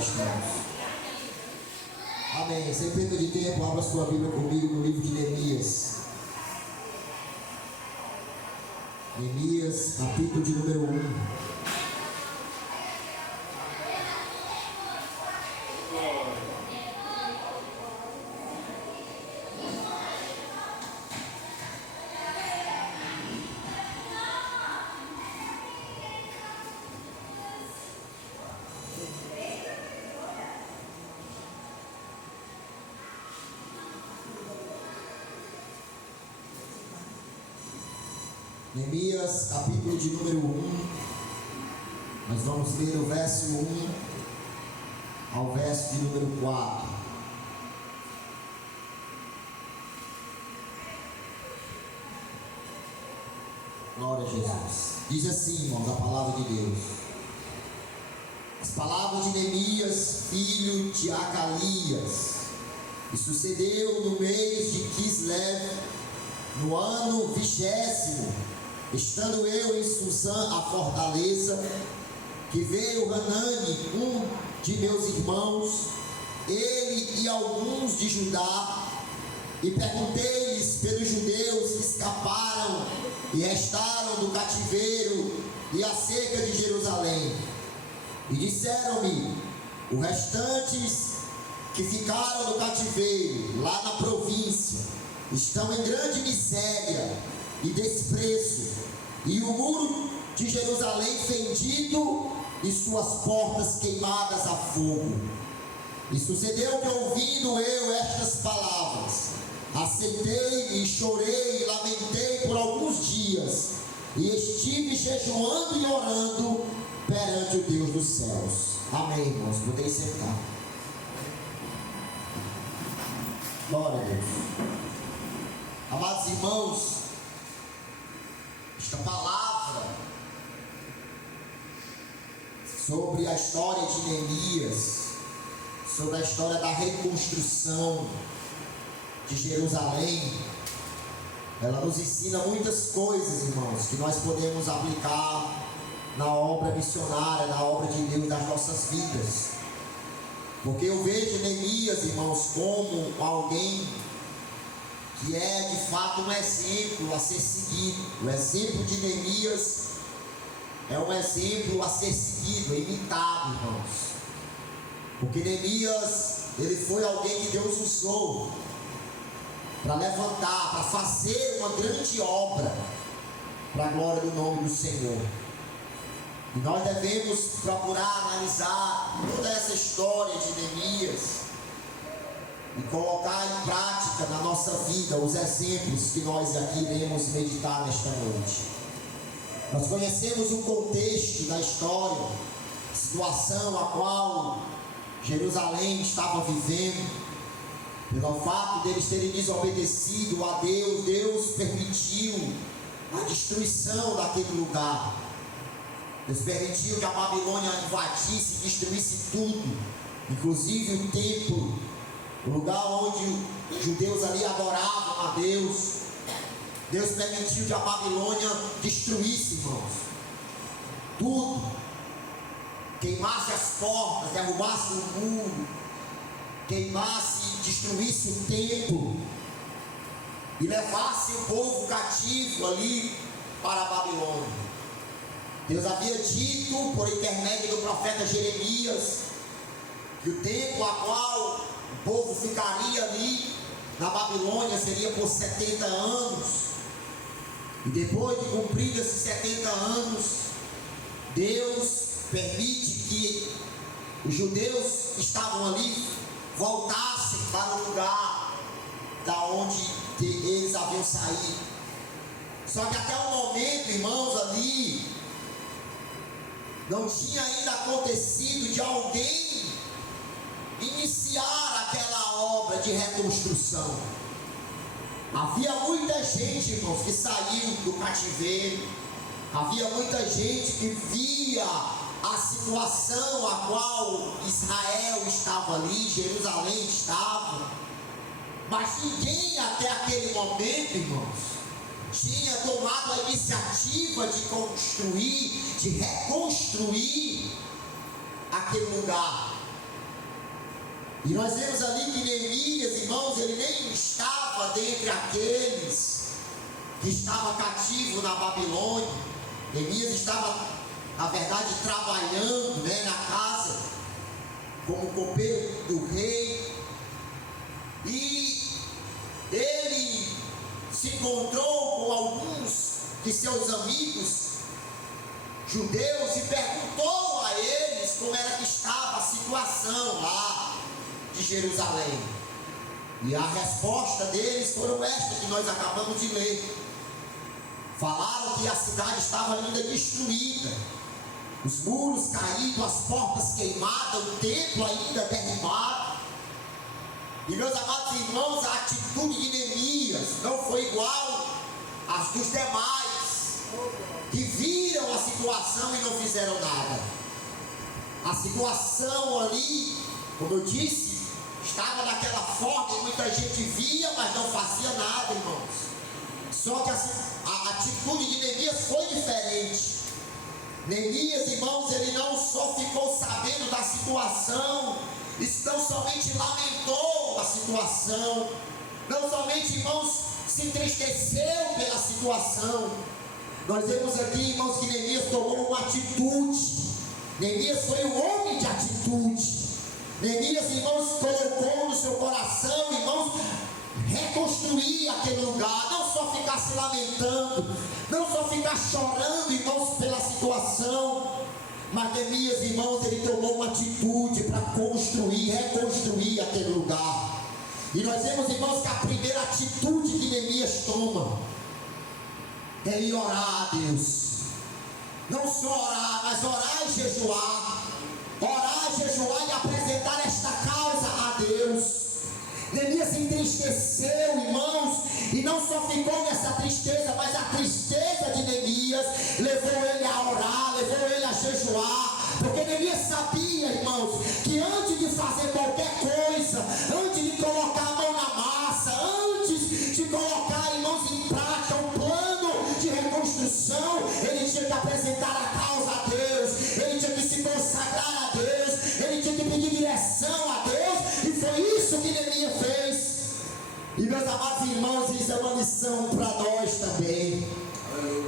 estamos. Amém. Sem perda de tempo, abra sua Bíblia comigo no livro de Neemias. Neemias, capítulo de número 1. Neemias, capítulo de número 1, nós vamos ler o verso 1 ao verso de número 4. Glória a Jesus. Diz assim, irmãos, a palavra de Deus. As palavras de Neemias, filho de Acalias. E sucedeu no mês de Kislev, no ano 20º, estando eu em Susã, a fortaleza, que veio Hanani, um de meus irmãos, ele e alguns de Judá, e perguntei-lhes pelos judeus que escaparam e restaram do cativeiro e acerca de Jerusalém. E disseram-me: os restantes que ficaram no cativeiro, lá na província, estão em grande miséria e desprezo, e o muro de Jerusalém fendido e suas portas queimadas a fogo. E sucedeu que, ouvindo eu estas palavras, aceitei e chorei e lamentei por alguns dias, e estive jejuando e orando perante o Deus dos céus. Amém, irmãos. Podem sentar. Glória a Deus. Amados irmãos, esta palavra sobre a história de Neemias, sobre a história da reconstrução de Jerusalém, ela nos ensina muitas coisas, irmãos, que nós podemos aplicar na obra missionária, na obra de Deus das nossas vidas. Porque eu vejo Neemias, irmãos, como alguém que é de fato um exemplo a ser seguido. O exemplo de Neemias é um exemplo a ser seguido, imitado, irmãos. Porque Neemias, ele foi alguém que Deus usou para levantar, para fazer uma grande obra para a glória do nome do Senhor. E nós devemos procurar analisar toda essa história de Neemias e colocar em prática na nossa vida os exemplos que nós aqui iremos meditar nesta noite. Nós conhecemos o contexto da história, a situação a qual Jerusalém estava vivendo. Pelo fato deles terem desobedecido a Deus, Deus permitiu a destruição daquele lugar. Deus permitiu que a Babilônia invadisse e destruísse tudo, inclusive o templo, o lugar onde os judeus ali adoravam a Deus. Deus permitiu que a Babilônia destruísse, irmãos, tudo, queimasse as portas, derrubasse o muro, queimasse e destruísse o templo e levasse o povo cativo ali para a Babilônia. Deus havia dito por intermédio do profeta Jeremias que o tempo a qual o povo ficaria ali na Babilônia seria por 70 anos. E depois de cumprir esses 70 anos, Deus permite que os judeus que estavam ali voltassem para o lugar da onde eles haviam saído. Só que até o momento, irmãos, ali não tinha ainda acontecido de alguém iniciar aquela obra de reconstrução. Havia muita gente, irmãos, que saiu do cativeiro. Havia muita gente que via a situação a qual Israel estava ali, Jerusalém estava. Mas ninguém até aquele momento, irmãos, tinha tomado a iniciativa de construir, de reconstruir aquele lugar. E nós vemos ali que Neemias, irmãos, ele nem estava dentre aqueles que estava cativo na Babilônia. Neemias estava, na verdade, trabalhando, na casa, como copeiro do rei. E ele se encontrou com alguns de seus amigos judeus e perguntou a eles como era que estava a situação lá de Jerusalém. E a resposta deles foram esta que nós acabamos de ler. Falaram que a cidade estava ainda destruída, os muros caídos, as portas queimadas, o templo ainda derribado. E meus amados irmãos, a atitude de Neemias não foi igual às dos demais, que viram a situação e não fizeram nada. A situação ali, como eu disse, estava daquela forma e muita gente via, mas não fazia nada, irmãos. Só que a atitude de Neemias foi diferente. Neemias, irmãos, ele não só ficou sabendo da situação, não somente lamentou a situação, não somente, irmãos, se entristeceu pela situação. Nós vemos aqui, irmãos, que Neemias tomou uma atitude. Neemias foi um homem de atitude. Neemias, irmãos, colocou no seu coração, irmãos, reconstruir aquele lugar, não só ficar se lamentando, não só ficar chorando, irmãos, pela situação, mas Neemias, irmãos, ele tomou uma atitude para construir, reconstruir aquele lugar. E nós vemos, irmãos, que a primeira atitude que Neemias toma é ir orar a Deus. Não só orar, mas orar e jejuar. Orar, jejuar e apresentar esta causa a Deus. Neemias se entristeceu, irmãos, e não só ficou nessa tristeza, mas a tristeza de Neemias levou ele a orar, levou ele a jejuar, porque Neemias sabia, irmãos, que antes de fazer qualquer coisa, antes de colocar a mão na massa, antes de colocar, irmãos, em prática um plano de reconstrução, ele tinha que apresentar a causa a Deus, ele tinha que se consagrar a Deus, ele tinha que pedir direção a Deus, e foi isso que Neemias fez. E meus amados irmãos, isso é uma lição para nós também.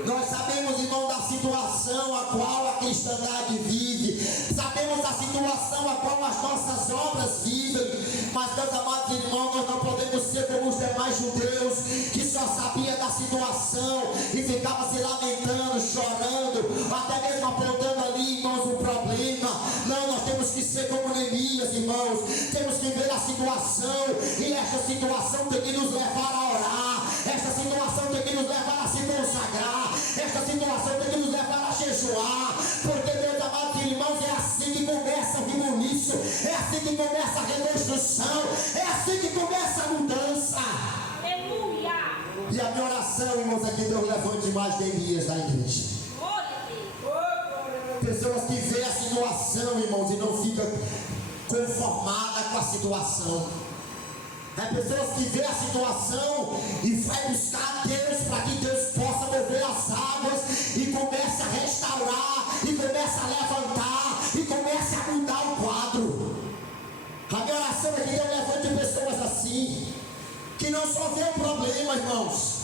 Nós sabemos, irmão, da situação a qual a cristandade vive, sabemos da situação a qual as nossas obras vivem, mas, meus amados irmãos, nós não podemos ser como os demais judeus, que só sabia da situação e ficava se lamentando, chorando, até mesmo apontando ali, irmãos, o problema. Não, nós temos que ser como Neemias, irmãos, temos que ver a situação, e esta situação tem que nos levar a orar, esta situação tem que nos levar a se consagrar, esta situação tem que nos levar a jejuar, porque, meus amados irmãos, é assim que começa o rebuliço, é assim que começa a reconstrução, é assim que começa a mudança. Aleluia! E a minha oração, irmãos, é que Deus levante mais Neemias da igreja. Pessoas que veem a situação, irmãos, e não ficam conformadas com a situação. É pessoas que veem a situação e vai buscar a Deus para que Deus possa mover as águas e comece a restaurar, e comece a levantar, e comece a mudar o quadro. A minha oração é que Deus levante pessoas assim, que não só vê o problema, irmãos,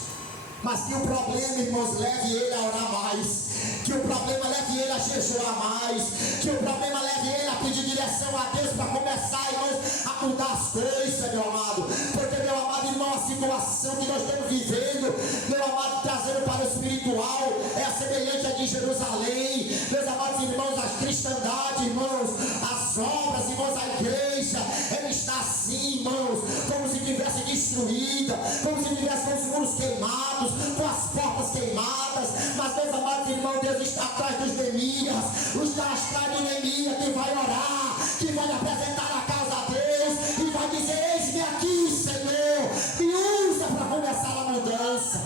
mas que o problema, irmãos, leve ele a orar mais, que o problema leve ele a jejuar mais, que o problema leve ele a pedir direção a Deus para começar, irmãos, a mudar as coisas, meu amado. Porque, meu amado irmão, a situação que nós estamos vivendo, meu amado, trazendo para o espiritual, é a semelhante a de Jerusalém. Meus amados irmãos, a cristandade, irmãos, as obras, irmãos, a igreja, ela está assim, irmãos, como se tivesse destruída, como se tivesse com os muros queimados, com as portas queimadas. Mas, meus amados irmãos, Deus está atrás dos Neemias, está atrás do Neemias que vai orar, que vai apresentar a causa a Deus e vai dizer: eis-me aqui, Senhor, me usa para começar a mudança.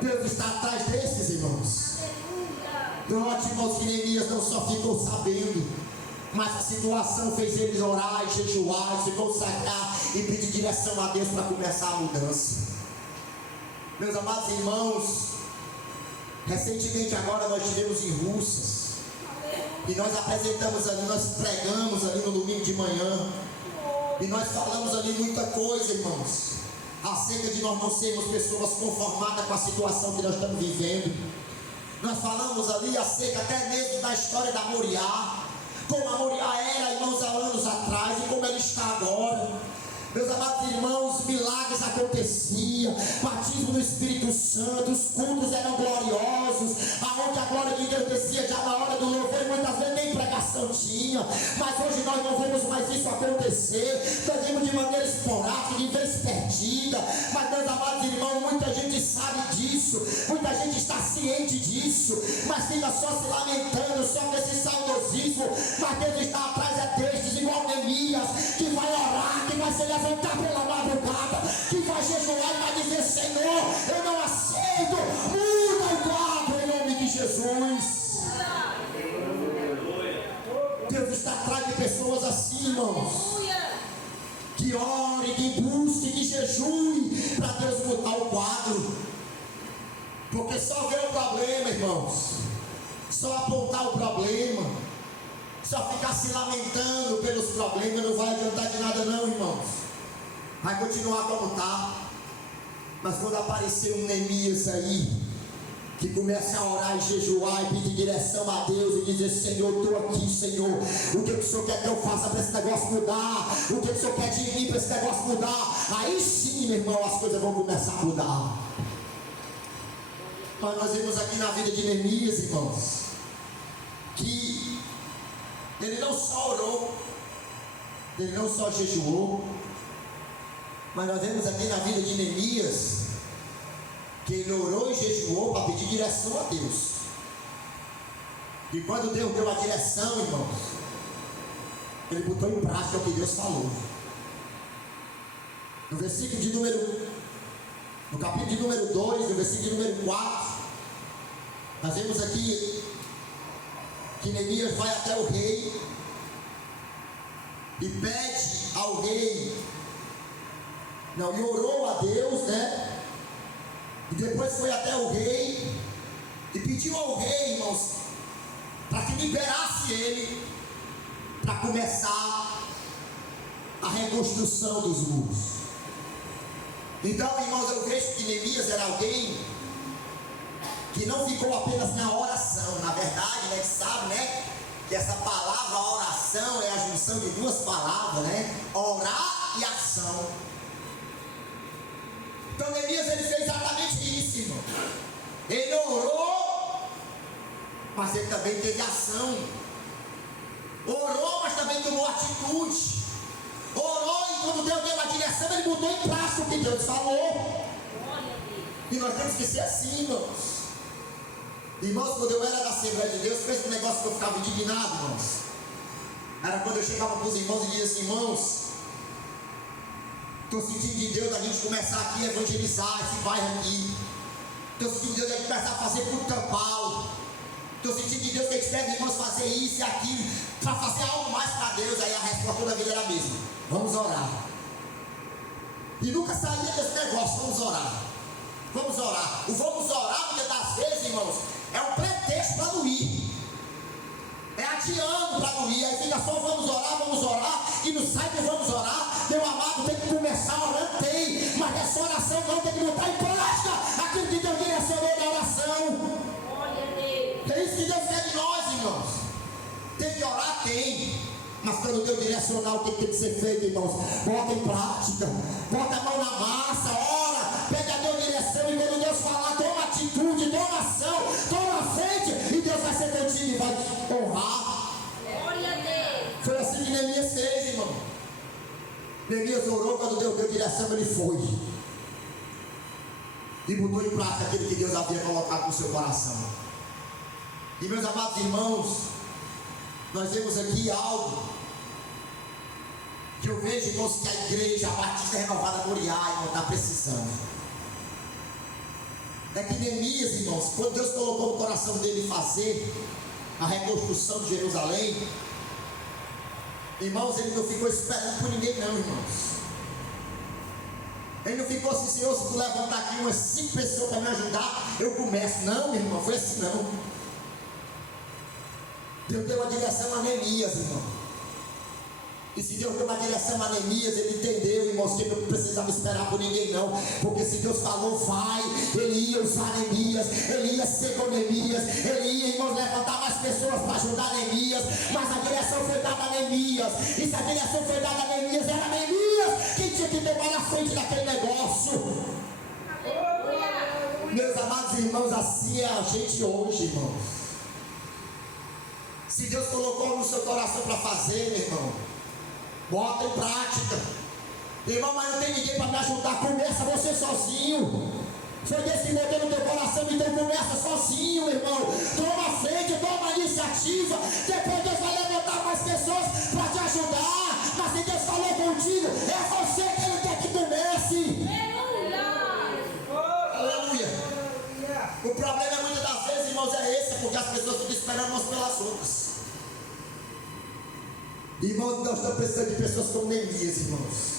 Deus está atrás desses, irmãos. Note, irmãos, que Neemias não só ficou sabendo, mas a situação fez ele orar e jejuar, se consagrar e pedir direção a Deus para começar a mudança. Meus amados irmãos, recentemente agora nós tivemos em Russas E nós apresentamos ali, nós pregamos ali no domingo de manhã. E nós falamos ali muita coisa, irmãos, acerca de nós não sermos pessoas conformadas com a situação que nós estamos vivendo. Nós falamos ali acerca até mesmo da história da Moriá, como a Moriá era, irmãos, há anos atrás e como ela está agora. Meus amados irmãos, milagres aconteciam, batismo do Espírito Santo, os cultos eram gloriosos, aonde a glória de Deus descia já na hora do louvor, muitas vezes nem pregação tinha, mas hoje nós não vemos mais isso acontecer, nós vimos de maneira esporádica, de vez perdida, mas meus amados irmãos, muita gente sabe disso, muita gente está ciente disso, mas fica só se lamentando, só com esse saudosismo, mas Deus está atrás destes, igual Neemias, que vai orar, que vai se levantar pela madrugada, que vai jejuar e vai dizer: Senhor, eu não aceito, muda o quadro em nome de Jesus. Deus está atrás de pessoas assim, irmãos, que ore, que busque, que jejue para Deus mudar o quadro, porque só ver o problema, irmãos, só apontar o problema, só ficar se lamentando pelos problemas não vai adiantar de nada não, irmãos. Vai continuar como está. Mas quando aparecer um Neemias aí, que começa a orar e jejuar e pedir direção a Deus e dizer: Senhor, eu estou aqui, Senhor, o que o Senhor quer que eu faça para esse negócio mudar? O que o Senhor quer de mim para esse negócio mudar? Aí sim, meu irmão, as coisas vão começar a mudar. Mas nós vemos aqui na vida de Neemias, irmãos, que ele não só orou, ele não só jejuou, mas nós vemos aqui na vida de Neemias que ele orou e jejuou para pedir direção a Deus. E quando Deus deu a direção, irmãos, ele botou em prática o que Deus falou. No versículo de no capítulo de número 2, no versículo de número 4, nós vemos aqui que Neemias vai até o rei e pede ao rei, e orou a Deus, né? E depois foi até o rei e pediu ao rei, irmãos, para que liberasse ele para começar a reconstrução dos muros. Então, irmãos, eu vejo que Neemias era alguém que não ficou apenas na oração. Na verdade, né, que sabe, né, que essa palavra oração é a junção de duas palavras, né, orar e ação. Então Neemias, ele fez exatamente isso, irmão. Ele orou, mas ele também teve ação. Orou, mas também tomou atitude. Orou e quando Deus deu a direção, ele mudou em prática o que Deus falou. E nós temos que ser assim, irmãos. Irmãos, quando eu era da Assembleia de Deus, fez um negócio que eu ficava indignado, irmãos. Era quando eu chegava para os irmãos e dizia assim: irmãos, estou sentindo de Deus a gente começar aqui a evangelizar esse bairro aqui. Estou sentindo de Deus a gente começar a fazer culto campal. Estou sentindo de Deus que a gente deve, irmãos, fazer isso e aquilo, para fazer algo mais para Deus. Aí a resposta toda vida era a mesma: vamos orar. E nunca saía desse negócio: vamos orar. Vamos orar. O vamos orar, muitas das vezes, irmãos, é um pretexto para não ir. É adiando para não ir. Aí fica só vamos orar, e não sai que vamos orar. Meu amado, tem que começar orando, tem. Mas essa oração não tem que botar em prática aquilo que Deus direcionou na oração. É isso que Deus quer de nós, irmãos. Tem que orar, tem. Mas quando Deus direcionar o que tem que ser feito, irmãos, bota em prática. Bota a mão na massa, ora, pede a Deus direção. E quando Deus falar, toma atitude, toma ação, toma frente, e Deus vai ser contigo e vai te honrar. Glória a Deus. Foi assim que Neemias fez, irmão. Neemias orou, quando Deus deu direção, ele foi e botou em prática aquilo que Deus havia colocado no seu coração. E meus amados irmãos, nós vemos aqui algo que eu vejo, irmãos, que a igreja, a Batista Renovada Moriá, está precisando. É que Neemias, irmãos, quando Deus colocou no coração dele fazer a reconstrução de Jerusalém, irmãos, ele não ficou esperando por ninguém não, irmãos. Ele não ficou assim: Senhor, se tu levantar aqui umas 5 pessoas para me ajudar, eu começo. Não, meu irmão, foi assim não. Deus deu uma direção a Neemias, irmão. E se Deus deu uma direção a Neemias, ele entendeu, irmãos, que ele não precisava esperar por ninguém não. Porque se Deus falou, vai, ele ia usar Neemias, ele ia ser com Neemias, ele ia, irmãos, levantar mais pessoas para ajudar Neemias. Mas a direção foi dada a Neemias. E se a direção foi dada a Neemias, era Neemias quem tinha que tomar na frente daquele negócio. Meus amados irmãos, assim é a gente hoje, irmãos. Se Deus colocou no seu coração para fazer, meu irmão, bota em prática. Irmão, mas não tem ninguém para me ajudar. Começa você sozinho. Foi Deus que botou no teu coração, então começa sozinho, meu irmão. Toma a frente, toma a iniciativa. Depois Deus vai levantar mais pessoas para te ajudar. Mas se Deus falou contigo, é você que Ele quer que comece. Aleluia. O problema muitas das vezes, irmãos, é esse, porque as pessoas ficam esperando umas pelas outras. Irmãos, nós estamos precisando de pessoas como Neemias, irmãos.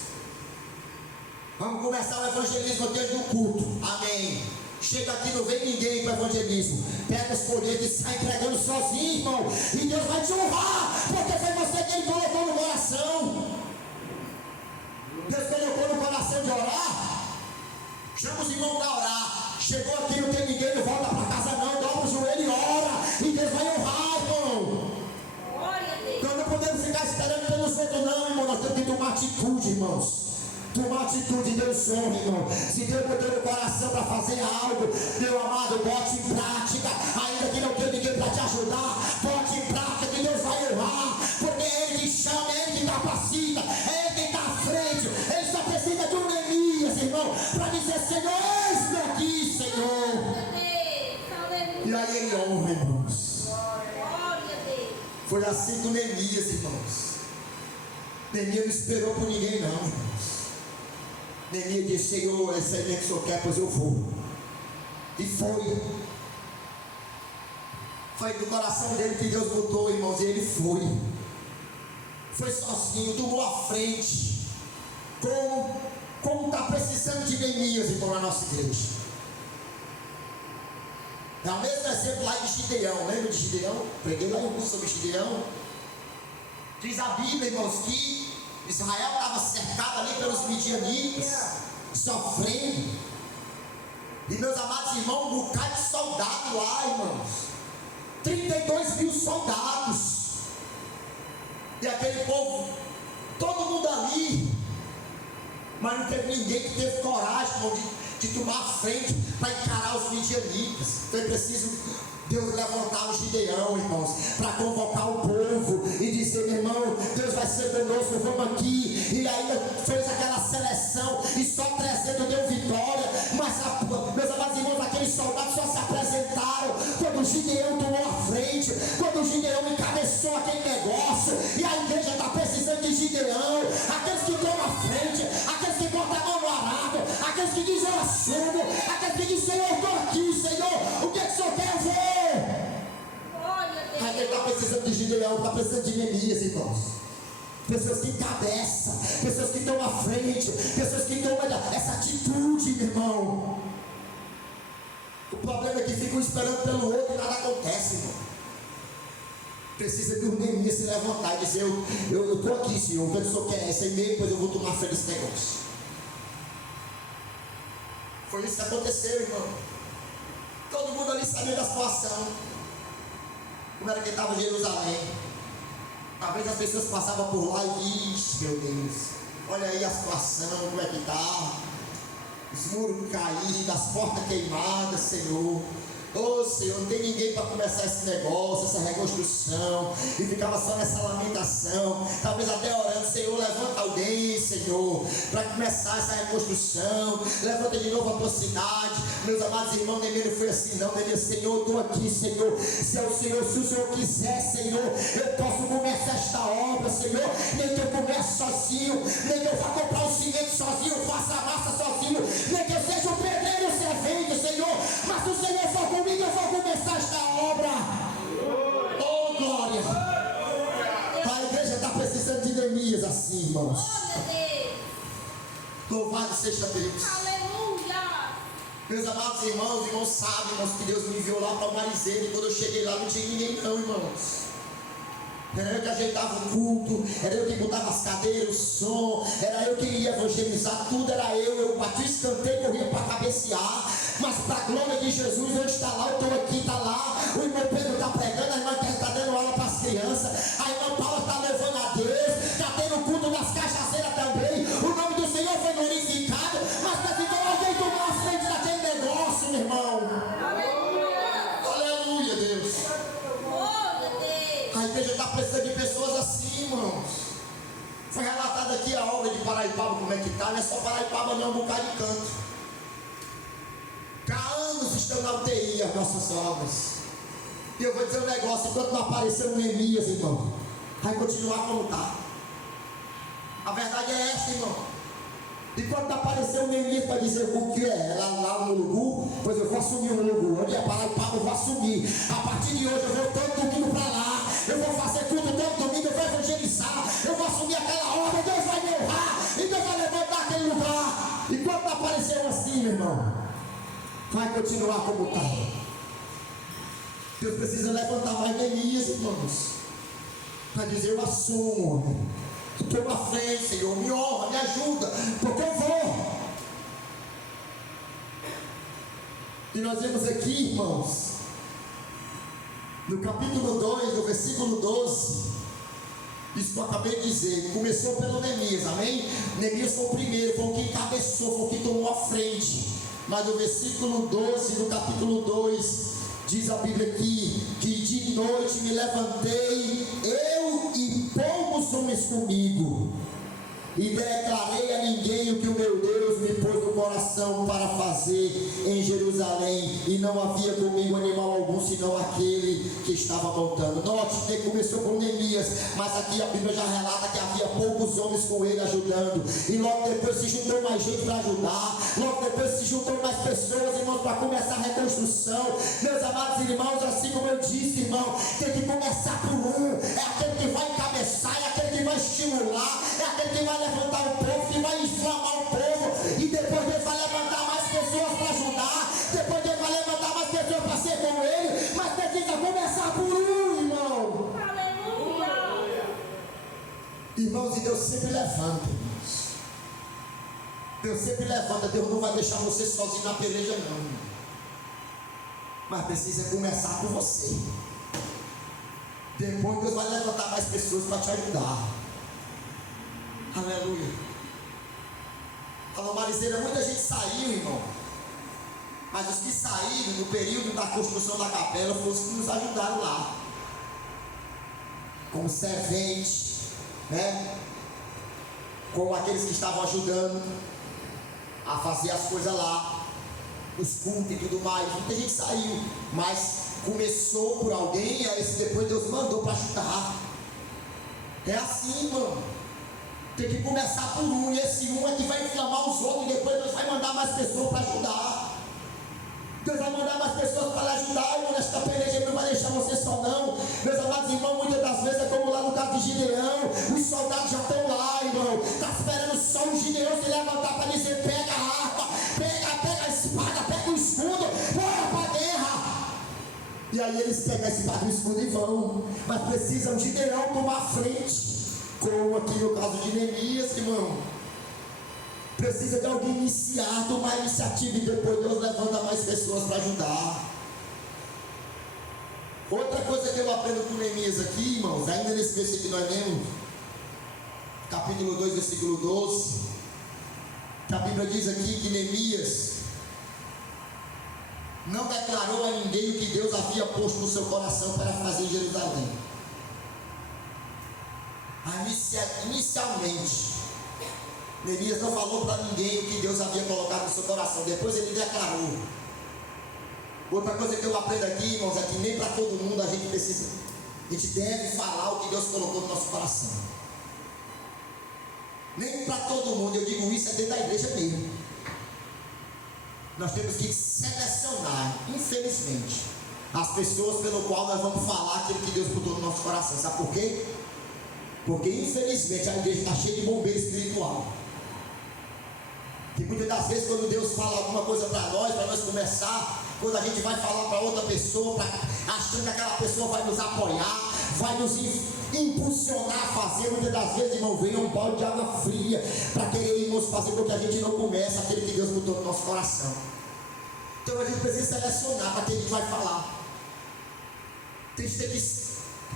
Vamos começar o evangelismo desde o culto. Amém. Chega aqui, não vem ninguém para o evangelismo. Pega os folhetos e sai pregando sozinho, irmão. E Deus vai te honrar, porque foi você que Ele colocou no coração. Deus colocou no coração de orar. Chama os irmãos para orar. Chegou aqui, não tem ninguém, não volta para casa não. Dobra o joelho e ora. E Deus vai honrar, irmão. Nós não podemos ficar esperando pelos outros não, irmão. Nós temos que tomar atitude, irmãos. Tomar atitude, Deus honra, irmão. Se Deus botou no coração para fazer algo, meu amado, bote em prática. Ainda que não tenha ninguém para te ajudar, bote em prática que Deus vai honrar. Porque é Ele que chama, é Ele que capacita, é Ele que está à frente. Ele só precisa de um Neemias, irmão, para dizer, Senhor, eis-me aqui, Senhor. E aí Ele honra, irmãos. Foi assim com Neemias, irmãos. Neemias não esperou por ninguém não, irmãos. Neemias disse, Senhor, esse é que o Senhor quer, pois eu vou. E foi. Foi do coração dele que Deus botou, irmãos, e ele foi. Foi sozinho, tomou a frente. Como está precisando de Neemias, irmão, na nossa igreja. É o mesmo exemplo lá de Gideão. Lembra de Gideão? Preguei lá em curso sobre Gideão. Diz a Bíblia, irmãos, que Israel estava cercado ali pelos midianitas, sofrendo. E meus amados irmãos, um bocado de soldado lá, irmãos. 32 mil soldados. E aquele povo, todo mundo ali. Mas não teve ninguém que teve coragem, irmão, de tomar a frente para encarar os midianitas. Foi preciso Deus levantar o Gideão, irmãos, para convocar o povo e dizer, meu irmão, Deus vai ser conosco, vamos aqui. E ainda fez aquela seleção e só 300 deu vitória. Mas meus amados irmãos, aqueles soldados só se apresentaram quando o Gideão tomou a frente, quando o Gideão encabeçou aquele negócio. E a igreja está precisando de Gideão, aqueles que tomam a frente, aqueles que botam a mão no arado, aqueles que dizem eu assumo, aqueles que dizem Senhor, eu estou aqui, Senhor, o que o Senhor quer ver? A gente está precisando de Gideão, está precisando de Neemias, irmãos. Pessoas que encabeçam, pessoas que tomam a frente, pessoas que tomam essa atitude, meu irmão. O problema é que ficam esperando pelo outro e nada acontece, irmão. Precisa de um Neemias se levantar e dizer, eu estou aqui, Senhor, o que o Senhor quer essa e meio, depois eu vou tomar frente desse negócio. Foi isso que aconteceu, irmão. Todo mundo ali sabia da situação. Como era que estava em Jerusalém. Talvez as pessoas passavam por lá e ixi, meu Deus, olha aí a situação, como é que está. Os muros caídos, as portas queimadas, Senhor. Oh Senhor, não tem ninguém para começar esse negócio, essa reconstrução. E ficava só nessa lamentação. Talvez até orando, Senhor, levanta alguém, Senhor, para começar essa reconstrução. Levanta de novo a tua cidade. Meus amados irmãos, nem mesmo foi assim não. Ele disse, Senhor, eu estou aqui, Senhor. Se o Senhor quiser, Senhor, eu posso começar esta obra, Senhor. Nem que eu comece sozinho, nem que eu vá comprar o cimento sozinho, faça a massa sozinho, nem que eu seja o pedreiro servente, Senhor. Mas se o Senhor for comigo, eu vou começar esta obra. Oh glória! A igreja está precisando de Neemias assim, irmãos. Louvado seja Deus. Aleluia! Meus amados irmãos sabem, irmãos, que Deus me enviou lá para o Marizeiro. E quando eu cheguei lá não tinha ninguém não, irmãos. era eu que ajeitava o culto, era eu que botava as cadeiras, o som, era eu que ia evangelizar, tudo era eu bati o escanteio, corria para cabecear, mas para a glória de Jesus, eu estou lá, eu estou aqui, está lá, o irmão Pedro está pregando, a irmã Teresa está dando aula para as crianças, a irmã Paula está levando a Deus, está tendo culto nas cachaceiras também, o nome do Senhor foi glorificado, mas precisou alguém tomar a frente daquele negócio, meu irmão. Aleluia, Deus. A igreja está precisando de pessoas assim, irmãos. Foi relatada aqui a obra de Paraipaba, como é que está, não é só Paraipaba, não, um bocado de canto. Há anos estão na UTI as nossas obras. E eu vou dizer um negócio, enquanto não apareceu o Neemias, irmão, vai continuar como está. A verdade é esta, irmão. E quando apareceu o Neemias para dizer o que é, lá no Lugu, pois eu vou assumir o Lugu. Onde é Paraipaba, eu vou assumir. A partir de hoje eu vou todo domingo para lá. Eu vou fazer tudo todo domingo, eu vou evangelizar. Eu vou assumir aquela obra, Deus vai me honrar. E Deus vai levantar aquele lugar. E quando apareceu assim, meu irmão, vai continuar como está. Deus precisa levantar mais Neemias, irmãos, para dizer: eu assumo, estou à frente, Senhor, me honra, me ajuda, porque eu vou. E nós vemos aqui, irmãos, no capítulo 2, no versículo 12, isso que eu acabei de dizer, começou pelo Neemias, amém? Neemias foi o primeiro, foi o que encabeçou, foi o que tomou a frente. Mas no versículo 12 do capítulo 2, diz a Bíblia aqui, que de noite me levantei, eu e poucos homens comigo, e declarei a ninguém o que o meu Deus me pôs no coração para fazer em Jerusalém, e não havia comigo animal algum, senão aquele que estava montando. Note que começou com Neemias, mas aqui a Bíblia já relata que havia poucos homens com ele ajudando, e logo depois se juntou mais gente para ajudar, logo depois se juntou mais pessoas, irmãos, para começar a reconstrução. Meus amados irmãos, assim como eu disse, irmão, tem que começar por um, é aquele que vai encabeçar, é aquele que vai estimular, é aquele que vai levantar o povo, que vai inflamar o povo, e depois Deus vai levantar mais pessoas para ajudar, depois Deus vai levantar mais pessoas para ser com ele, mas precisa começar por um, irmão. Aleluia. Irmãos, e Deus sempre levanta, irmãos. Deus sempre levanta, Deus não vai deixar você sozinho na peleja, não, irmão. Mas precisa começar por você. Depois Deus vai levantar mais pessoas para te ajudar. Aleluia. Falou Marizeira, muita gente saiu, irmão, mas os que saíram no período da construção da capela foram os que nos ajudaram lá, como servente, né? Como aqueles que estavam ajudando a fazer as coisas lá, os cultos e tudo mais. Muita gente saiu, mas começou por alguém, e aí depois Deus mandou para ajudar. É assim, irmão. Tem que começar por um, e esse um é que vai inflamar os outros, e depois Deus vai mandar mais pessoas para ajudar. Deus vai mandar mais pessoas para ajudar, irmão. Nesta peleja Ele não vai deixar você só, não. Meus amados irmãos, muitas das vezes é como lá no caso de Gideão, os soldados já estão lá, irmão, está esperando só o Gideão se levantar para dizer: pega a arma, pega a espada, pega o escudo, bora para a guerra. E aí eles pegam a espada e o escudo e vão, mas precisam de Gideão tomar a frente. Como aqui no caso de Neemias, irmão, precisa de alguém iniciar, tomar a iniciativa, e depois Deus levanta mais pessoas para ajudar. Outra coisa que eu aprendo com Neemias aqui, irmãos, ainda nesse versículo que nós lemos, capítulo 2, versículo 12, que a Bíblia diz aqui que Neemias não declarou a ninguém o que Deus havia posto no seu coração para fazer em Jerusalém. Inicialmente, Neemias não falou para ninguém o que Deus havia colocado no seu coração. Depois ele declarou. Outra coisa que eu aprendo aqui, irmãos, é que nem para todo mundo a gente precisa. A gente deve falar o que Deus colocou no nosso coração. Nem para todo mundo. Eu digo isso é dentro da igreja mesmo. Nós temos que selecionar, infelizmente, as pessoas pelo qual nós vamos falar aquilo que Deus botou no nosso coração. Sabe por quê? Porque infelizmente a igreja está cheia de bombeiro espiritual. E muitas das vezes quando Deus fala alguma coisa para nós começar, quando a gente vai falar para outra pessoa, achando que aquela pessoa vai nos apoiar, vai nos impulsionar a fazer. Muitas das vezes, irmão, vem um balde de água fria para querer, irmãos, fazer com que a gente não comece aquele que Deus botou no nosso coração. Então a gente precisa selecionar para quem a gente vai falar. A gente tem que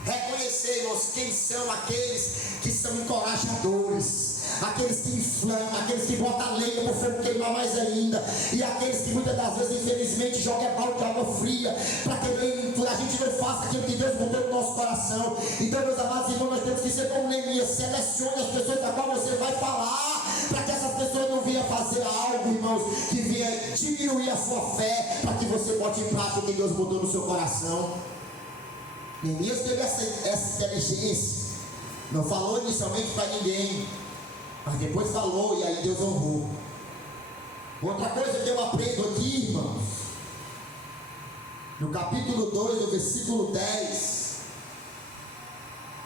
reconhecer, irmãos, quem são aqueles que são encorajadores, aqueles que inflamam, aqueles que botam lenha para o fogo queimar mais ainda, e aqueles que muitas das vezes, infelizmente, jogam balde de água fria para que a gente não faça aquilo que Deus botou no nosso coração. Então, meus amados irmãos, nós temos que ser como Neemias. Selecione as pessoas da qual você vai falar, para que essas pessoas não venham fazer algo, irmãos, que venha diminuir a sua fé, para que você bote em prática o que Deus botou no seu coração. Neemias teve essa inteligência, não falou inicialmente para ninguém, mas depois falou, e aí Deus honrou. Outra coisa que eu aprendo aqui, irmãos, no capítulo 2, no versículo 10,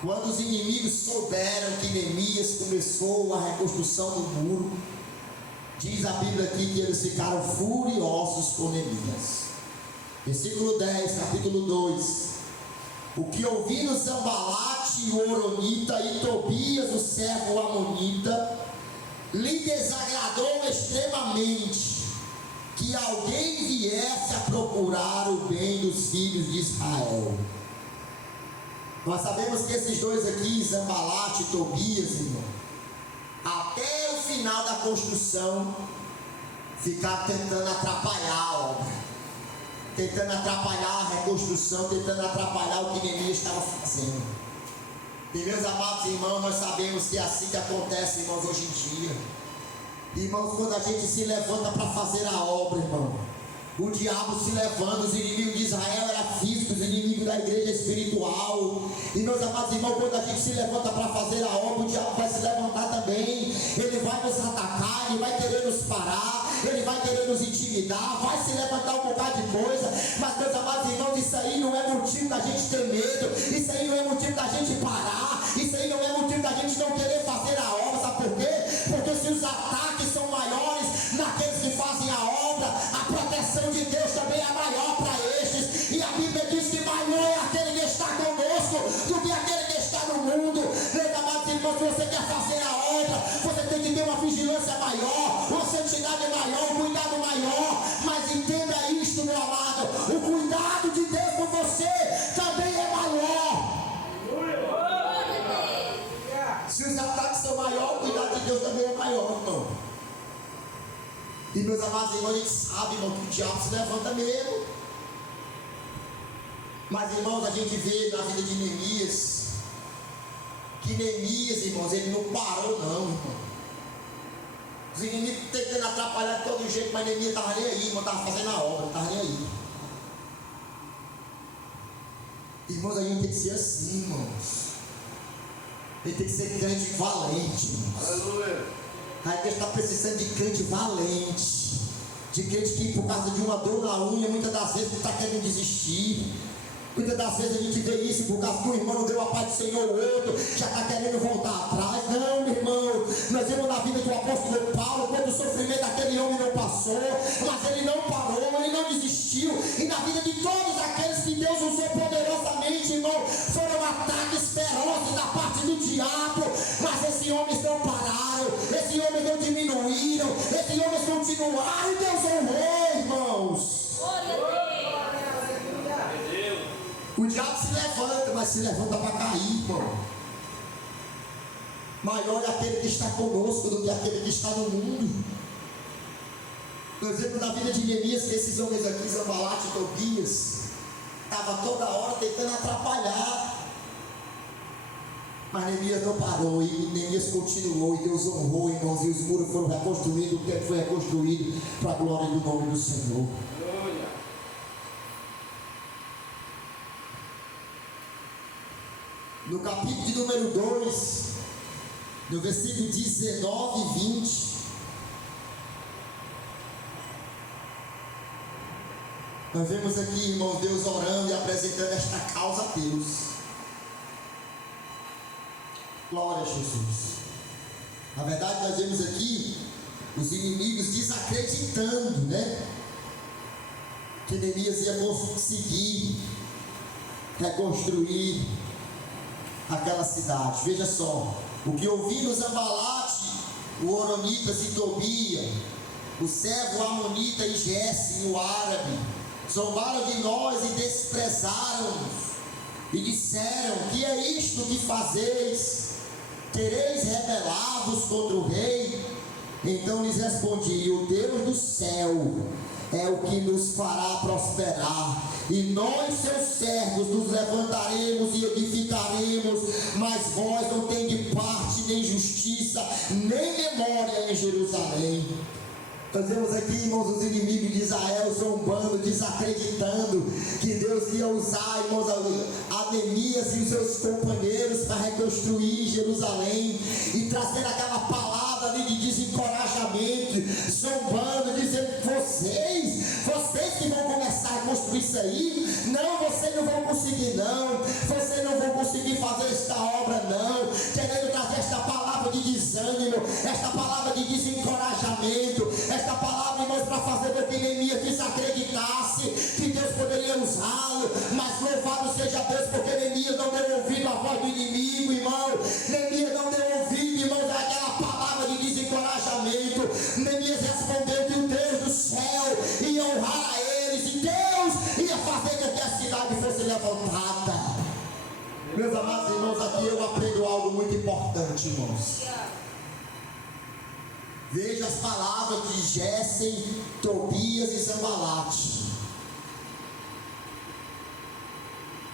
quando os inimigos souberam que Neemias começou a reconstrução do muro, diz a Bíblia aqui que eles ficaram furiosos com Neemias. Versículo 10, capítulo 2: o que ouviram Sambalate, o Horonita, e Tobias, o servo Amonita, lhe desagradou extremamente que alguém viesse a procurar o bem dos filhos de Israel. Nós sabemos que esses dois aqui, Sambalate e Tobias, irmão, até o final da construção, ficaram tentando atrapalhar a obra, tentando atrapalhar a reconstrução, tentando atrapalhar o que Neemias estava fazendo. E meus amados irmãos, nós sabemos que é assim que acontece, irmãos, hoje em dia. Irmãos, quando a gente se levanta para fazer a obra, irmão, o diabo se levanta. Os inimigos de Israel eram físicos, os inimigos da igreja espiritual. E meus amados irmãos, quando a gente se levanta para fazer a obra, o diabo vai se levantar também. Ele vai nos atacar, ele vai querer nos parar, ele vai querer nos intimidar, vai se levantar um bocado de coisa. Mas meus amados irmãos, isso aí não é motivo da gente ter medo, isso aí não é motivo da gente parar, isso aí não é motivo da gente não querer fazer a obra. Sabe por quê? Porque se os ataques são maiores naqueles que fazem a obra, a proteção de Deus também é maior para estes. E a Bíblia diz que maior é aquele que está conosco do que aquele que está no mundo. Meus amados irmãos, se você quer fazer a obra, você tem que ter uma vigilância maior, uma santidade maior, um cuidado maior. Mas entenda isto, meu amado, o cuidado de Deus por você também é maior. Se os ataques são maiores, o cuidado de Deus também é maior, irmão. E meus amados irmãos, a gente sabe, irmão, que o diabo se levanta mesmo. Mas, irmãos, a gente vê na vida de Neemias, que Neemias, irmãos, ele não parou não, irmão. Os inimigos tentando atrapalhar de todo jeito, mas Neemias estava nem aí, irmão, estava fazendo a obra, não estava nem aí. Irmãos, a gente tem que ser assim, irmãos. A gente tem que ser crente valente, irmãos. Aleluia. A igreja está precisando de crente valente, de crente que por causa de uma dor na unha, muitas das vezes está querendo desistir. Muitas das vezes a gente vê isso por causa que o irmão não deu a paz do Senhor, o outro já está querendo voltar atrás. Não, meu irmão, nós vemos na vida do apóstolo Paulo, quando o sofrimento daquele homem não passou, mas ele não parou, ele não desistiu. E na vida de todos aqueles que Deus usou poderosamente, irmão, foram ataques ferozes da parte do diabo, mas esses homens não pararam, esses homens não diminuíram, esses homens continuaram, e Deus honrou, irmãos. O diabo se levanta, mas se levanta para cair, irmão. Maior é aquele que está conosco do que aquele que está no mundo. Nós vemos na vida de Neemias que esses homens aqui, Sambalate e Tobias, estavam toda hora tentando atrapalhar. Mas Neemias não parou, e Neemias continuou, e Deus honrou, irmãos, e os muros foram reconstruídos, o tempo foi reconstruído para a glória do nome do Senhor. No capítulo de número 2, no versículo 19 e 20, nós vemos aqui, irmãos, Deus orando e apresentando esta causa a Deus. Glória a Jesus. Na verdade, nós vemos aqui os inimigos desacreditando, né? Que Neemias ia conseguir reconstruir aquela cidade. Veja só, o que ouviram Sambalate, o Horonitas e Tobia, o servo Amonita e Gésem, o árabe, zombaram de nós e desprezaram-nos, e disseram: que é isto que fazeis? Quereis rebelar-vos contra o rei? Então lhes respondi: o Deus do céu é o que nos fará prosperar, e nós, seus servos, nos levantaremos e edificaremos, mas vós não tendes parte, nem justiça, nem memória em Jerusalém. Nós vemos aqui, irmãos, os inimigos de Israel zombando, desacreditando que Deus ia usar, irmãos, a Neemias e os seus companheiros para reconstruir Jerusalém e trazer aquela palavra ali de desencorajamento, zombando, dizendo: vocês que vão começar a construir isso aí, não, vocês não vão conseguir não, vocês não vão conseguir fazer esta obra não, querendo trazer esta palavra de desânimo, esta palavra de desencorajamento, esta palavra, irmãos, para fazer com que Neemias desacreditasse que Deus poderia usá-lo. Mas louvado seja Deus, porque Neemias não deu ouvido à voz do inimigo, irmão. Neemias não deu ouvido, irmãos, àquela palavra de desencorajamento. Neemias respondeu que o Deus do céu ia honrar a eles, e Deus ia fazer com que a cidade fosse levantada. Meus amados irmãos, aqui eu aprendo algo muito importante, irmãos. Veja as palavras de Gésem, Tobias e Sambalate.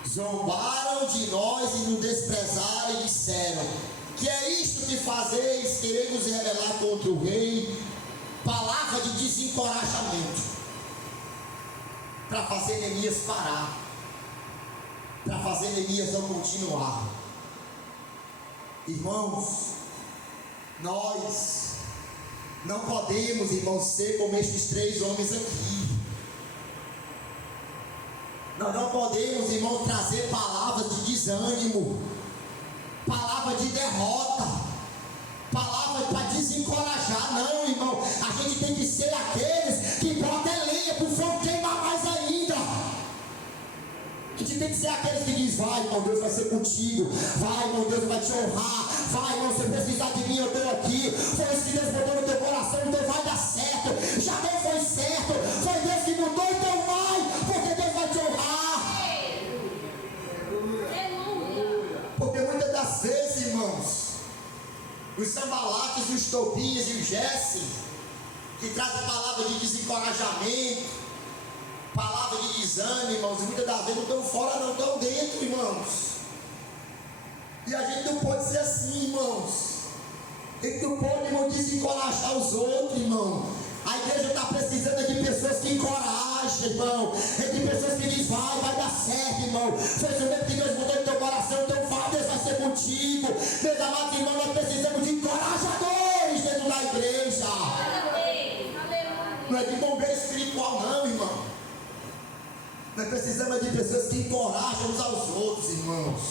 Zombaram de nós e nos desprezaram e disseram: que é isto que fazeis? Queremos rebelar contra o rei. Palavra de desencorajamento para fazer Neemias parar, para fazer Neemias não continuar. Irmãos, nós não podemos, irmãos, ser como estes três homens aqui. Nós não podemos, irmãos, trazer palavras de desânimo, palavra de derrota, palavra para desencorajar. Não, irmão, a gente tem que ser aqueles que botam lenha para o fogo queimar mais ainda. A gente tem que ser aqueles que dizem: vai, irmão, Deus vai ser contigo, vai, irmão, Deus vai te honrar, vai, irmão, se precisar de mim, eu estou aqui. Foi isso que Deus botou no teu coração, então vai dar certo. Já não foi certo, foi Deus que mudou, então vai, porque Deus vai te honrar. Porque muitas das vezes, irmãos, os Sambalates, os Tobias e os Gésem, que trazem palavra de desencorajamento, palavra de desânimo, irmãos, e muitas das vezes não estão fora, não estão dentro, irmãos. E a gente não pode ser assim, irmãos. A gente não pode, irmão, desencorajar os outros, irmão. A igreja está precisando de pessoas que encorajam, irmão. De pessoas que dizem: vai dar certo, irmão. Foi isso mesmo que Deus botou no teu coração, então vai, Deus vai ser contigo. Meus amados irmãos, nós precisamos de encorajadores dentro da igreja. Não é de bombeiro espiritual, não, irmão. Nós precisamos de pessoas que encorajam uns aos outros, irmãos.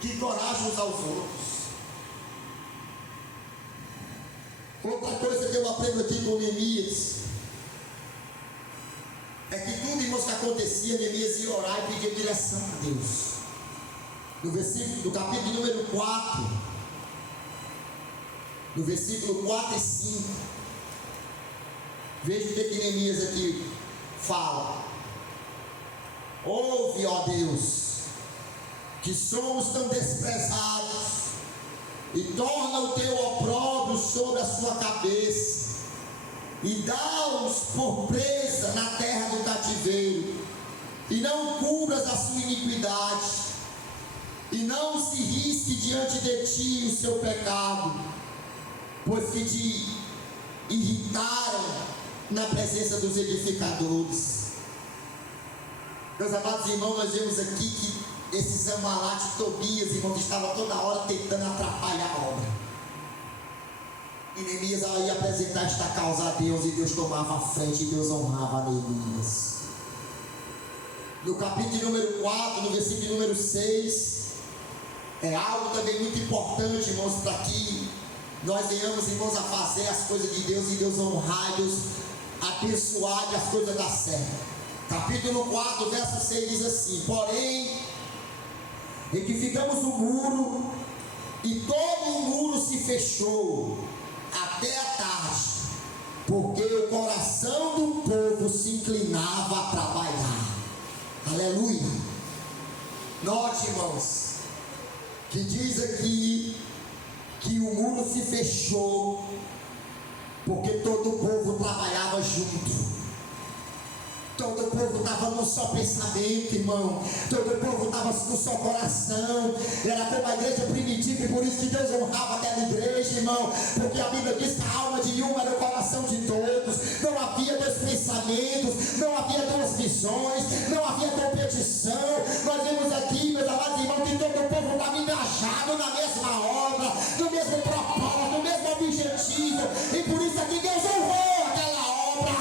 Que encorajam uns aos outros. Outra coisa que eu aprendo aqui com Neemias é que tudo, irmãos, que acontecia, Neemias ia orar e pedir direção a Deus. No versículo, do capítulo número 4, no versículo 4 e 5, veja o que Neemias aqui fala: ouve, ó Deus, que somos tão desprezados, e torna o teu opróbrio sobre a sua cabeça, e dá-os por presa na terra do cativeiro, e não cubras a sua iniquidade, e não se risque diante de ti o seu pecado, pois que te irritaram na presença dos edificadores. Meus amados irmãos, nós vemos aqui que esse Sambalate e Tobias, irmãos, estavam toda hora tentando atrapalhar a obra. E Neemias ia apresentar esta causa a Deus, e Deus tomava a frente, e Deus honrava Neemias. No capítulo número 4, no versículo número 6, é algo também muito importante, irmãos, para que nós venhamos, irmãos, a fazer as coisas de Deus, e Deus honrar, e Deus abençoar, e as coisas dar certo. Capítulo 4, verso 6 diz assim: porém, edificamos um muro e todo o muro se fechou até a tarde, porque o coração do povo se inclinava a trabalhar. Aleluia. Note, irmãos, que diz aqui que o muro se fechou porque todo o povo trabalhava junto. Todo o povo estava num só pensamento, irmão. Todo o povo estava no só coração. Era como a igreja primitiva, e por isso que Deus honrava aquela igreja, irmão. Porque a Bíblia diz que a alma de um era o coração de todos. Não havia dois pensamentos, não havia duas visões, não havia competição. Nós vemos aqui, meus amados irmãos, que todo o povo estava engajado na mesma obra, no mesmo propósito, no mesmo objetivo. E por isso aqui Deus honrou aquela obra.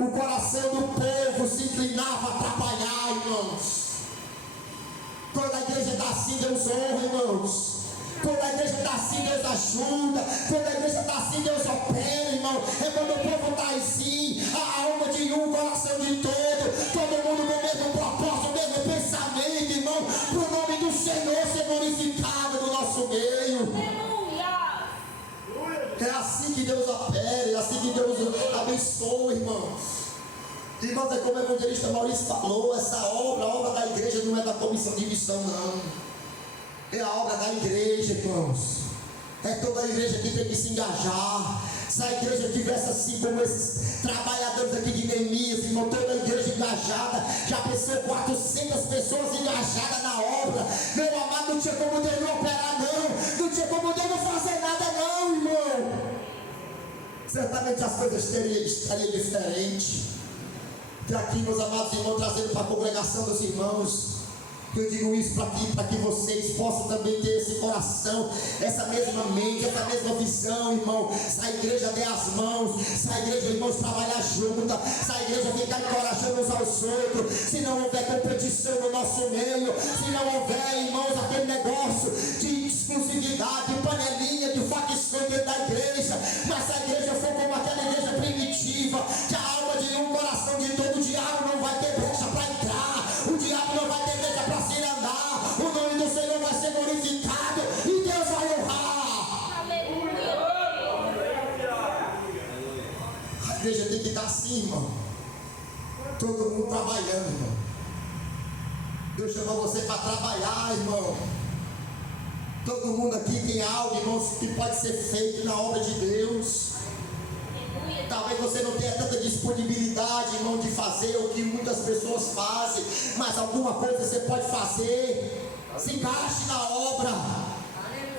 O coração do povo se inclinava a trabalhar, irmãos. Quando a igreja está assim, Deus honra, irmãos. Quando a igreja está assim, Deus ajuda. Quando a igreja está assim, Deus opera, irmão. É quando o povo está assim, a alma de um, o coração de todo mundo com o mesmo propósito, o mesmo pensamento, irmão. Para o nome do Senhor ser glorificado no nosso meio. É assim que Deus opera, é assim que Deus abençoa, irmãos. Irmãos, é como o evangelista Maurício falou, essa obra, a obra da igreja não é da comissão de missão, não. É a obra da igreja, irmãos. É toda a igreja que tem que se engajar. Se a igreja tivesse assim como esses trabalhadores aqui de Neemias, irmão, toda a igreja engajada, já pensou 400 pessoas engajadas na obra. Meu amado, não tinha como Deus não operar, não. Não tinha como Deus não fazer nada, não, irmão. Certamente as coisas estariam diferentes. E aqui, meus amados irmãos, trazendo para a congregação dos irmãos, eu digo isso para que vocês possam também ter esse coração, essa mesma mente, essa mesma visão, irmão. Se a igreja der as mãos, se a igreja, irmãos, trabalhar junta, se a igreja ficar encorajando uns aos outros, se não houver competição no nosso meio, se não houver, irmãos, aquele negócio de exclusividade, de panelinha, de facção dentro da igreja, mas se a igreja for como aquela igreja primitiva, que a alma de um, coração de todo, o diabo não vai ter brecha para entrar, o diabo não vai ter brecha para se andar, o nome do Senhor vai ser glorificado e Deus vai honrar. A igreja tem que estar assim, irmão. Todo mundo trabalhando, irmão. Deus chamou você para trabalhar, irmão. Todo mundo aqui tem algo, irmão, que pode ser feito na obra de Deus. Talvez você não tenha tanta disponibilidade, irmão, de fazer o que muitas pessoas fazem, mas alguma coisa você pode fazer. Se encaixe na obra.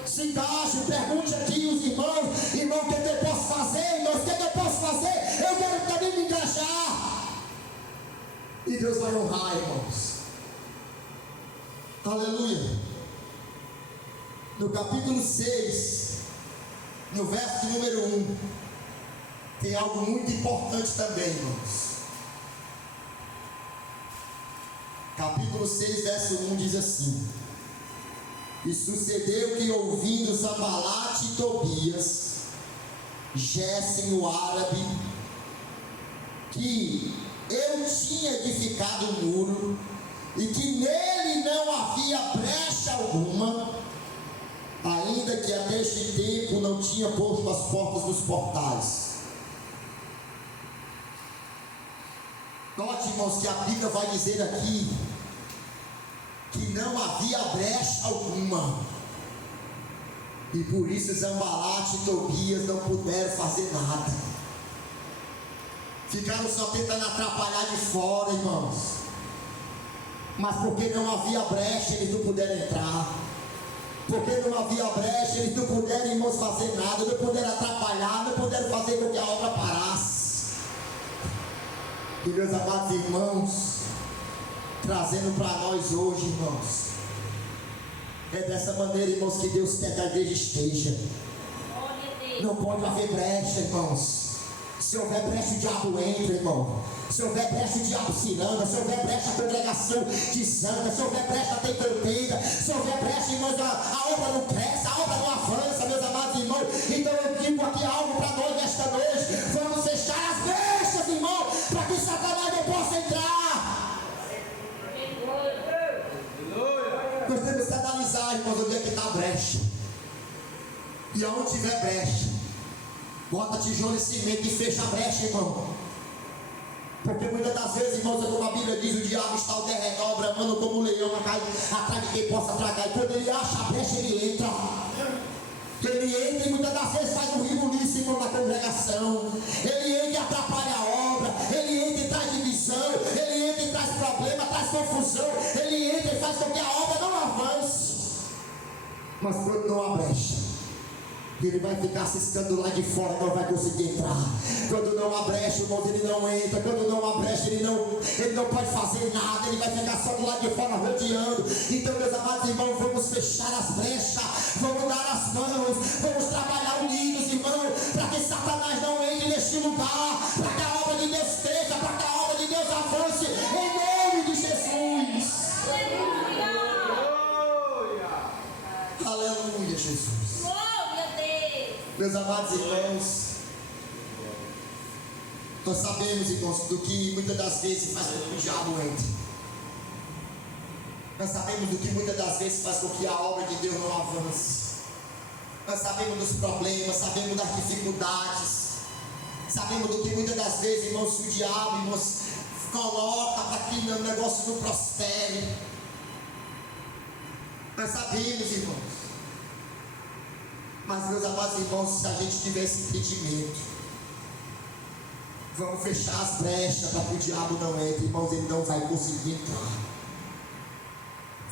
Se encaixe, pergunte aqui os irmãos: irmão, o que eu posso fazer, irmãos? O que eu posso fazer? Eu quero também me encaixar. E Deus vai honrar, irmãos. Aleluia. No capítulo 6, no verso de número 1, tem algo muito importante também, irmãos. Capítulo 6, verso 1 diz assim: e sucedeu que, ouvindo Sanbalate e Tobias, Gésem o árabe, que eu tinha edificado um muro e que nele não havia brecha alguma, ainda que até este tempo não tinha posto as portas dos portais. Note, irmãos, que a Bíblia vai dizer aqui que não havia brecha alguma, e por isso Sanbalate e Tobias não puderam fazer nada. Ficaram só tentando atrapalhar de fora, irmãos, mas porque não havia brecha, eles não puderam entrar. Porque não havia brecha, eles não puderam, irmãos, fazer nada, não puderam atrapalhar, não puderam fazer com que a obra parasse. E meus amados irmãos, trazendo para nós hoje, irmãos, é dessa maneira, irmãos, que Deus quer que a igreja esteja. Não pode haver brecha, irmãos. Se houver brecha, o diabo entra, irmão. Se houver brecha, o diabo se anda. Se houver brecha, a congregação desanda. Se houver brecha, tem contenda. Se houver brecha, irmãos, a obra não cresce, a obra não avança, meus amados irmãos. Então eu digo aqui algo para nós nesta noite: vamos fechar as brechas, irmão, para que Satanás não possa entrar. E aonde tiver brecha, bota tijolo e cimento e fecha a brecha, irmão. Porque muitas das vezes, irmãos, como a Bíblia diz, o diabo está ao derredor, bramando como um leão, atrás de quem possa tragar. E quando ele acha a brecha, ele entra. Ele entra e muitas das vezes faz um ribuliço, irmão, na congregação. Ele entra e atrapalha a obra. Ele entra e traz divisão. Ele entra e traz problema, traz confusão. Ele entra e faz com que a obra não avance. Mas quando não há brecha, ele vai ficar ciscando lá de fora, não vai conseguir entrar. Quando não há brecha, irmãos, ele não entra. Quando não há brecha, ele não pode fazer nada. Ele vai ficar só do lado de fora rodeando. Então, meus amados irmãos, vamos fechar as brechas, vamos dar as mãos, vamos trabalhar unidos, irmão, para que Satanás não entre neste lugar, para que a obra de Deus cresça, para que a obra de Deus avance, em nome de Jesus. Aleluia, Jesus. Meus amados irmãos, nós sabemos, irmãos, do que muitas das vezes faz com que o diabo entre. Nós sabemos do que muitas das vezes faz com que a obra de Deus não avance. Nós sabemos dos problemas, sabemos das dificuldades, sabemos do que muitas das vezes, irmãos, o diabo, irmãos, coloca para que o negócio não prospere. Nós sabemos, irmãos. Mas, meus amados irmãos, se a gente tiver esse entendimento, vamos fechar as brechas para que o diabo não entre, irmãos, ele não vai conseguir entrar.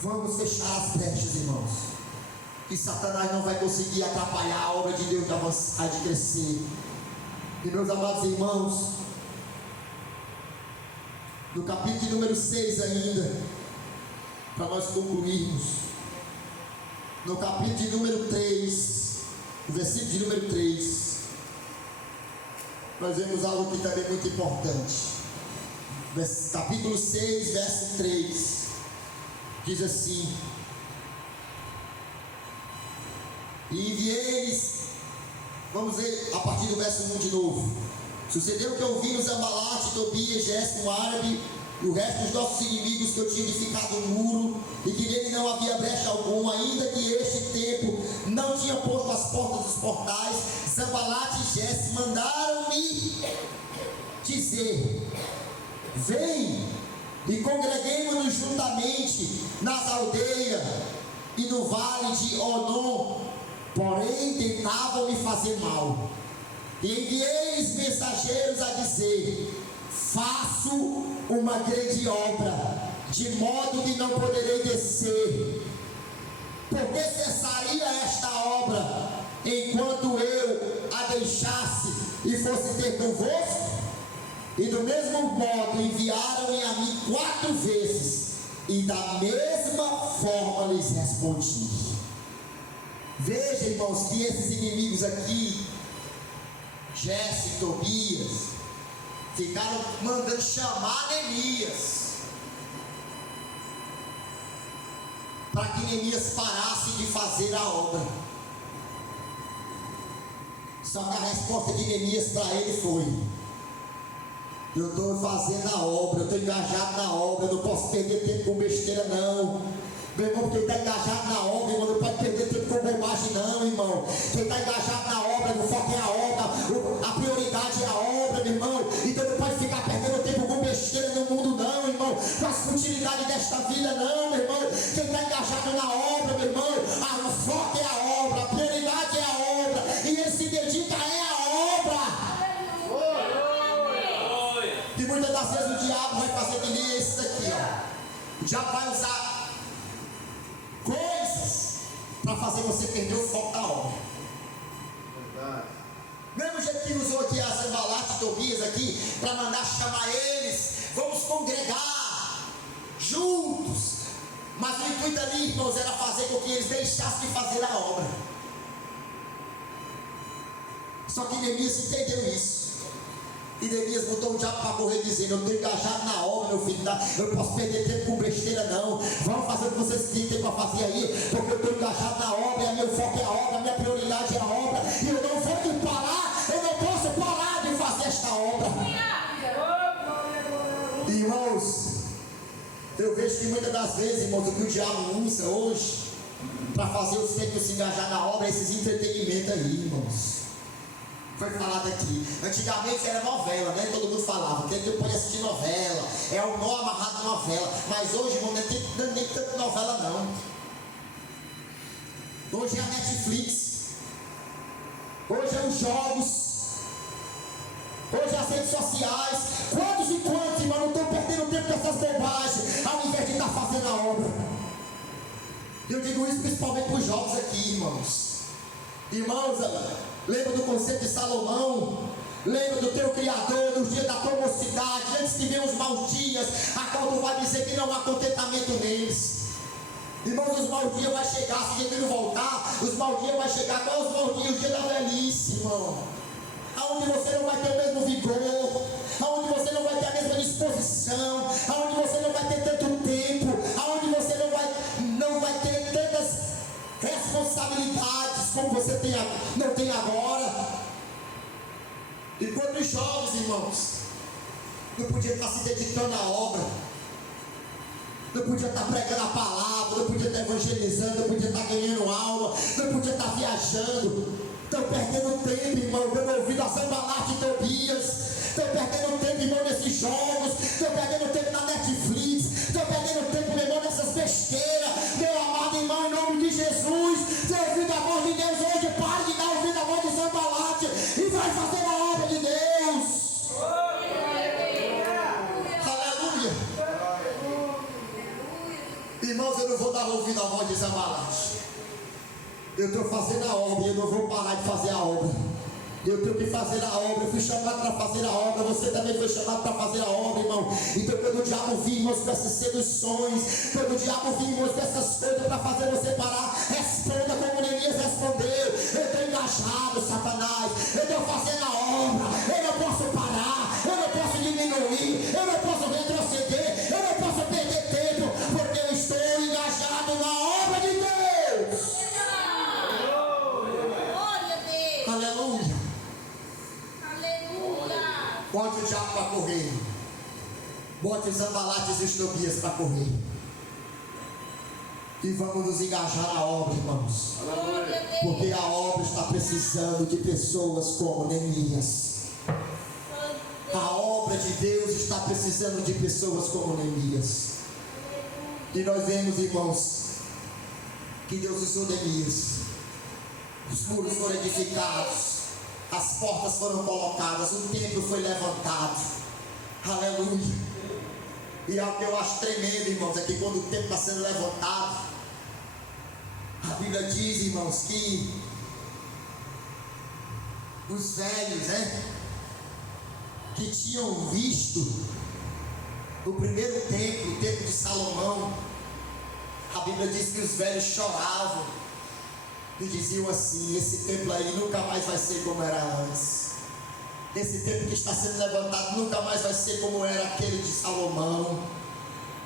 Vamos fechar as brechas, irmãos, e Satanás não vai conseguir atrapalhar a obra de Deus de avançar, de crescer. E, meus amados irmãos, no capítulo de número 6 ainda, para nós concluirmos, no capítulo de número 3, o versículo de número 3, nós vemos algo que também é muito importante. Capítulo 6, verso 3, diz assim: e enviei-lhes, vamos ver a partir do verso 1 de novo. Sucedeu que ouviram Sambalate, Tobias, Gesem, árabe, e o resto dos nossos inimigos, que eu tinha edificado um muro, e que nele não havia brecha alguma, ainda que este tempo não tinha posto as portas dos portais. Sambalate e Gesem mandaram-me dizer: vem e congreguemo-nos juntamente nas aldeias e no vale de Onom. Porém tentavam me fazer mal. E enviei-lhes mensageiros a dizer: faço uma grande obra, de modo que não poderei descer. Porque cessaria esta obra enquanto eu a deixasse e fosse ter convosco? E do mesmo modo enviaram-me a mim 4 vezes, e da mesma forma lhes respondi. Veja, irmãos, que esses inimigos aqui, Gesem e Tobias, ficaram mandando chamar Neemias, para que Neemias parasse de fazer a obra. Só que a resposta de Neemias para ele foi: eu estou fazendo a obra, eu estou engajado na obra, eu não posso perder tempo com besteira não. Meu irmão, quem está engajado na obra, irmão, não pode perder tempo com bobagem não, irmão. Quem está engajado na obra, o foco é a obra, a prioridade é a obra, meu irmão. Então não pode ficar perdendo tempo com besteira no mundo não, irmão, com as futilidades desta vida não, meu irmão. Quem está engajado na obra, meu irmão, o foco é a obra, a prioridade é a obra, e ele se dedica a obra. E muitas das vezes o diabo vai fazer que nem esse daqui, ó. O diabo vai usar coisas para fazer você perder o foco da obra. Verdade. Mesmo jeito que usou aqui a Sambalate e Tobias aqui para mandar chamar eles, vamos congregar juntos. Mas o intuito ali, irmãos, era fazer com que eles deixassem de fazer a obra. Só que Neemias entendeu isso. E Neemias botou o diabo para correr dizendo: eu estou engajado na obra, meu filho, eu não posso perder tempo com besteira não. Vamos fazer o que vocês têm para fazer aí, porque eu estou engajado na obra, e meu foco é a obra, a minha prioridade é a obra, e eu não vou parar, eu não posso parar de fazer esta obra. Irmãos, eu vejo que muitas das vezes, irmãos, o que o diabo usa hoje para fazer os templos se engajar na obra, esses entretenimentos aí, irmãos. Foi falado aqui. Antigamente era novela, né? Todo mundo falava. Tem que depois assistir novela. É o nó amarrado na novela. Mas hoje, irmão, não tem nem tanta novela, não. Hoje é a Netflix. Hoje é os jogos. Hoje é as redes sociais. Quantos e quantos, irmão, não estão perdendo tempo com essas bobagens, ao invés de estar fazendo a obra? Eu digo isso principalmente para os jovens aqui, irmãos. Irmãos, lembra do conceito de Salomão? Lembra do teu Criador nos dias da tua mocidade, antes que venham os maus dias, a qual tu vai dizer que não há contentamento neles. Irmãos, os maus dias vai chegar, se Jesus não voltar, os maus dias vai chegar. Qual é os maus dias? O dia da velhice, irmão. Aonde você não vai ter o mesmo vigor, aonde você não vai ter a mesma disposição, aonde você não vai ter tanto tempo, aonde você não vai ter tantas responsabilidades como você não tem agora. Enquanto os jovens, irmãos, não podia estar se dedicando à obra, não podia estar pregando a palavra, não podia estar evangelizando, não podia estar ganhando alma, não podia estar viajando. Estão perdendo tempo, irmão, dando ouvido a Sanbalate e Tobias. Estão perdendo tempo, irmão, nesses jogos. Estão perdendo tempo na Netflix. Estão perdendo tempo, meu irmão, nessas besteiras. Meu amado irmão, em nome de Jesus, tem ouvido a voz de Deus hoje. Pare de dar ouvido a voz de Sanbalate e vai fazer a obra de Deus. Aleluia. Irmãos, eu não vou dar ouvido à voz de Sanbalate. Eu estou fazendo a obra e eu não vou parar de fazer a obra. Eu tenho que fazer a obra. Eu fui chamado para fazer a obra. Você também foi chamado para fazer a obra, irmão. Então quando o diabo vir, irmãos, com essas seduções, quando o diabo vir, irmãos, com essas coisas para fazer você parar, responda como Neemias respondeu. Eu estou engajado, Satanás. Eu estou fazendo a obra. Eu não posso parar. Eu não posso diminuir. Eu não posso retroceder. Eu não posso perder tempo, porque eu estou engajado na obra de Deus. Aleluia. Aleluia. Bote o diabo para correr. Bote os Sanbalates e os Tobias para correr. E vamos nos engajar na obra, irmãos. Porque a obra está precisando de pessoas como Neemias. A obra de Deus está precisando de pessoas como Neemias. E nós vemos, irmãos, que Deus usou Neemias. Os muros foram edificados, as portas foram colocadas, o templo foi levantado. Aleluia. E algo que eu acho tremendo, irmãos, é que quando o templo está sendo levantado, a Bíblia diz, irmãos, que os velhos, né, que tinham visto o primeiro templo, o templo de Salomão, a Bíblia diz que os velhos choravam e diziam assim: esse templo aí nunca mais vai ser como era antes. Esse templo que está sendo levantado nunca mais vai ser como era aquele de Salomão.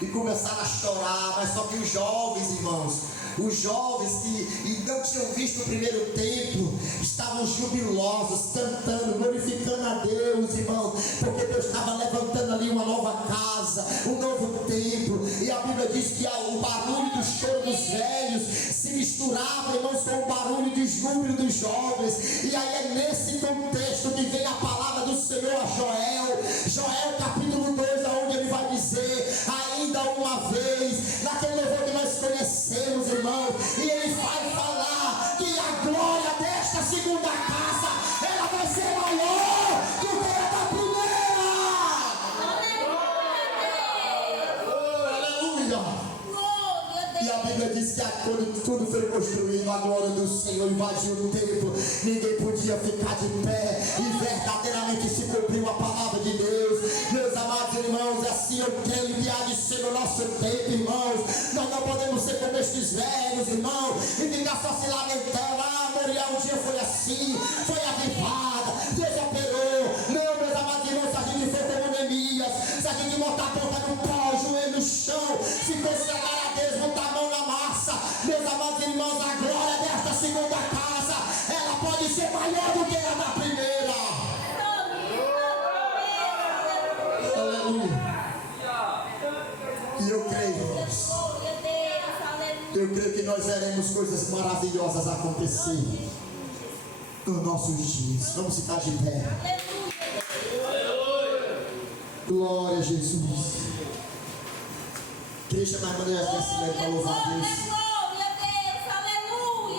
E começaram a chorar. Mas só que os jovens, irmãos, os jovens que não tinham visto o primeiro templo, estavam jubilosos, cantando, glorificando a Deus, irmãos, porque Deus estava levantando ali uma nova casa, um novo templo. E a Bíblia diz que o barulho do choro dos velhos se misturava, irmãos, com o barulho de júbilo dos jovens. E aí é nesse contexto que vem a palavra do Senhor a Joel capítulo 2, onde ele vai dizer: ainda uma vez, naquele louvor que nós conhecemos, irmão, e ele vai falar que a glória desta segunda casa, ela vai ser maior do que a da primeira. Aleluia. E a Bíblia diz que quando tudo foi construído, a glória do Senhor invadiu o templo, ninguém podia ficar de pé, e verdadeiramente se cumpriu a palavra de Deus. Meus amados irmãos, assim eu creio que há de ser no nosso tempo, irmãos. Nós não podemos ser como estes velhos, irmãos, e ficar só se lamentando: ah, Moriá um dia foi assim, foi avivada, Deus operou. Não, meus amados irmãos, se a gente for como Neemias, se a gente botar a ponta no pau, o joelho no chão, se consagrar a Deus, botar a mão na massa, meus amados irmãos, a glória desta segunda casa, ela pode ser maior do que a da primeira. Aleluia. E eu creio, irmãos, eu creio que nós veremos coisas maravilhosas acontecer nos nossos dias. Vamos ficar de pé. Glória a Jesus. Queria chamar a irmã Jéssica para louvar a Deus.